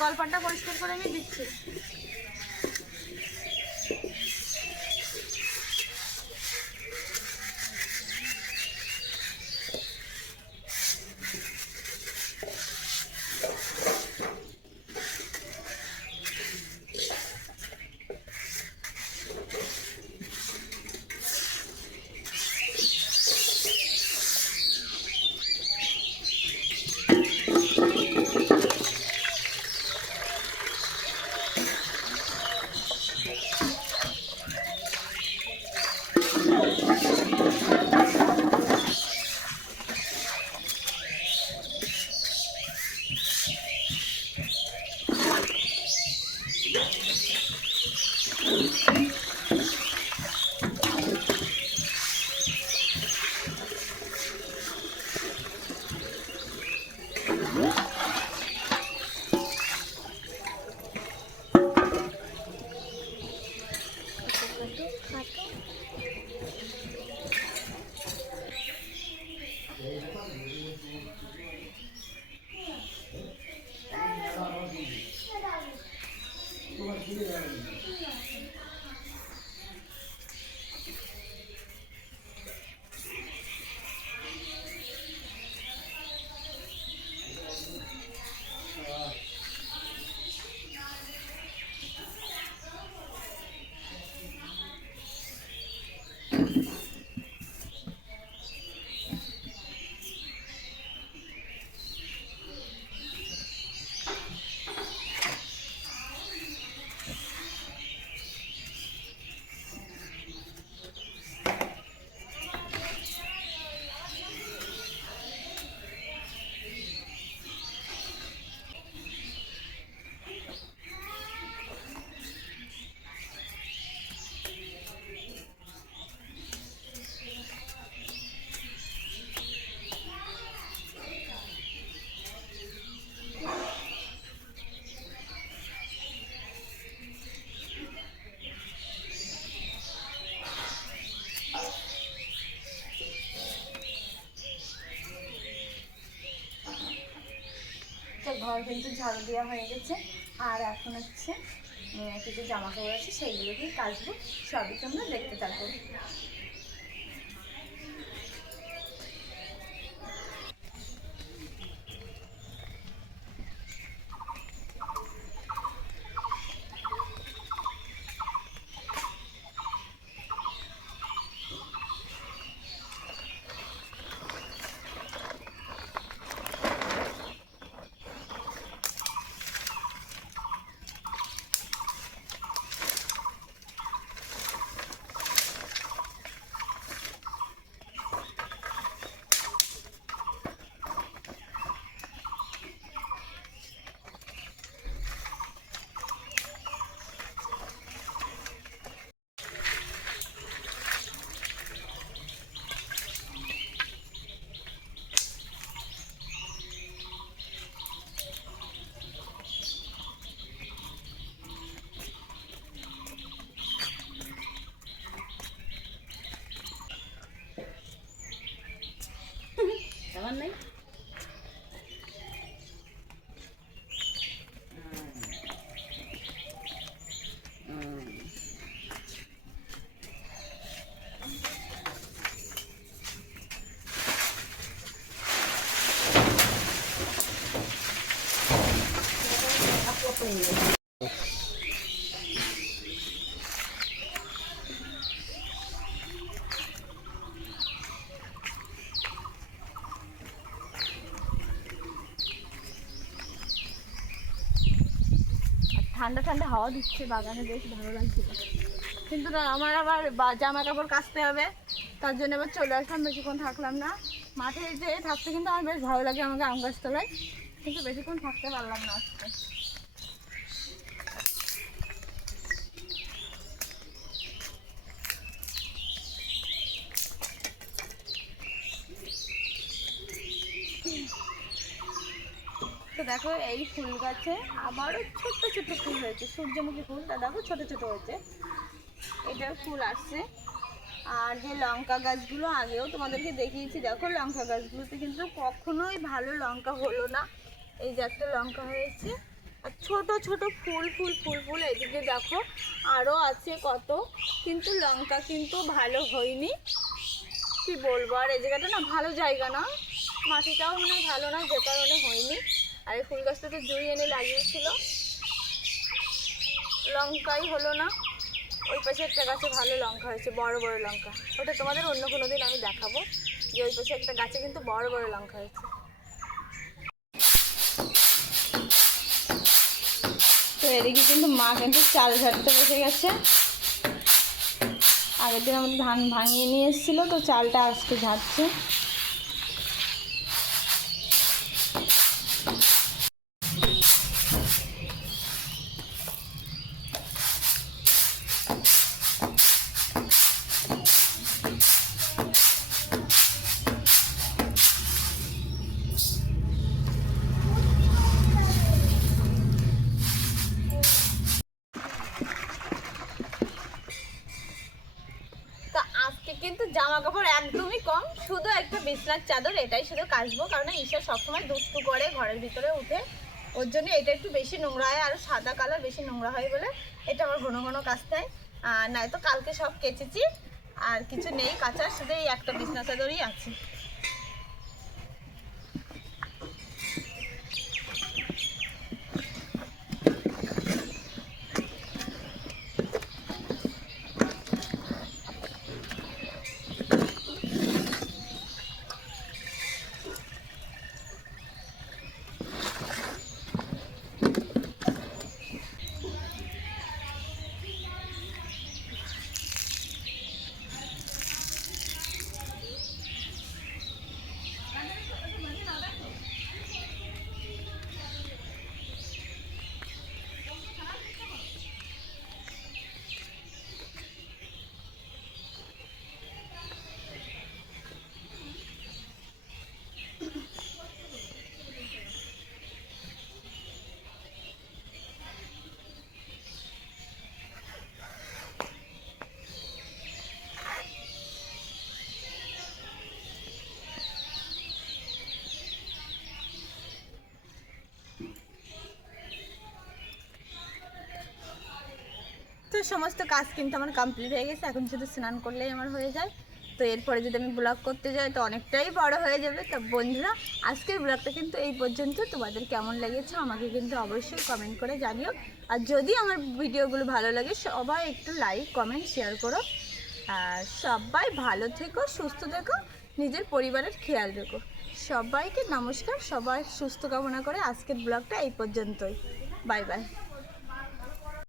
কলপাটটা পরিষ্কার করে আমি দিচ্ছি। ঘর কিন্তু ঝাড়ু দেওয়া হয়ে গেছে, আর এখন হচ্ছে কিছু জামা কাপড় আছে সেইগুলোকেই কাচবো। সবই তোমরা দেখতে থাকো। আমার নাই ঠান্ডা ঠান্ডা হাওয়া দিচ্ছে, বাগানে বেশ ভালো লাগছিল। কিন্তু না, আমার আবার জামা কাপড় কাচতে হবে, তার জন্য এবার চলে আসলাম, বেশিক্ষণ থাকলাম না। মাঠে যেয়ে থাকতে কিন্তু আমার বেশ ভালো লাগে, আমাকে আম গাছ তলায়, কিন্তু বেশিক্ষণ থাকতে পারলাম না আজকে। তো দেখো এই ফুল গাছে আবারও ছোট্ট ছোট্ট ফুল হয়েছে, সূর্যমুখী ফুলটা দেখো ছোট ছোট হয়েছে, এটার ফুল আসছে। আর যে লঙ্কা গাছগুলো আগেও তোমাদেরকে দেখিয়েছি, দেখো লঙ্কা গাছগুলোতে কিন্তু কখনোই ভালো লঙ্কা হলো না। এই যে একটা লঙ্কা হয়েছে, আর ছোট ছোট ফুল ফুল ফুল ফুল এদিকে দেখো আরও আছে কত, কিন্তু লঙ্কা কিন্তু ভালো হয়নি। কি বলবো, আর এই জায়গাটা না ভালো জায়গা না, মাটিটাও মনে হয় ভালো না, যে কারণে হয়নি। আর এই ফুল গাছটাতে জুই এনে লাগিয়েছিল, লঙ্কাই হলো না। ওই পাশে একটা গাছে ভালো লঙ্কা হয়েছে, বড় বড় লঙ্কা। ওটা তোমাদের অন্য কোনো দিন আমি দেখাবো যে ওই পাশে একটা গাছে কিন্তু বড় বড় লঙ্কা হয়েছে। তো এদিকে কিন্তু মা কিন্তু চাল ঝাড়তে বসে গেছে। আগের দিন আমাদের ধান ভাঙিয়ে নিয়ে এসেছিলো, তো চালটা আজকে ঝাড়ছে। কিন্তু জামা কাপড় একদমই কম, শুধু একটা বিছনার চাদর, এটাই শুধু কাচবো, কারণ ঈশা সবসময় দুষ্টু করে ঘরের ভিতরে উঠে, ওর জন্য এটা একটু বেশি নোংরা হয়, আর সাদা কালার বেশি নোংরা হয় বলে এটা আমার ঘন ঘন কাচতে হয়। নয়তো কালকে সব কেচেছি, আর কিছু নেই কাচার, শুধু এই একটা বিছনা চাদরই আছে। তো সমস্ত কাজ কিন্তু আমার কমপ্লিট হয়ে গেছে, এখন শুধু স্নান করলেই আমার হয়ে যায়। তো এরপরে যদি আমি ব্লগ করতে যাই তো অনেকটাই বড় হয়ে যাবে। তো বন্ধুরা, আজকের ব্লগটা কিন্তু এই পর্যন্ত। তোমাদের কেমন লেগেছে আমাকে কিন্তু অবশ্যই কমেন্ট করে জানিও। আর যদি আমার ভিডিওগুলো ভালো লাগে সবাই একটু লাইক কমেন্ট শেয়ার করো। আর সবাই ভালো থেকো, সুস্থ থেকো, নিজের পরিবারের খেয়াল রেখো। সবাইকে নমস্কার, সবাই সুস্থ কামনা করে আজকের ব্লগটা এই পর্যন্তই। Bye bye.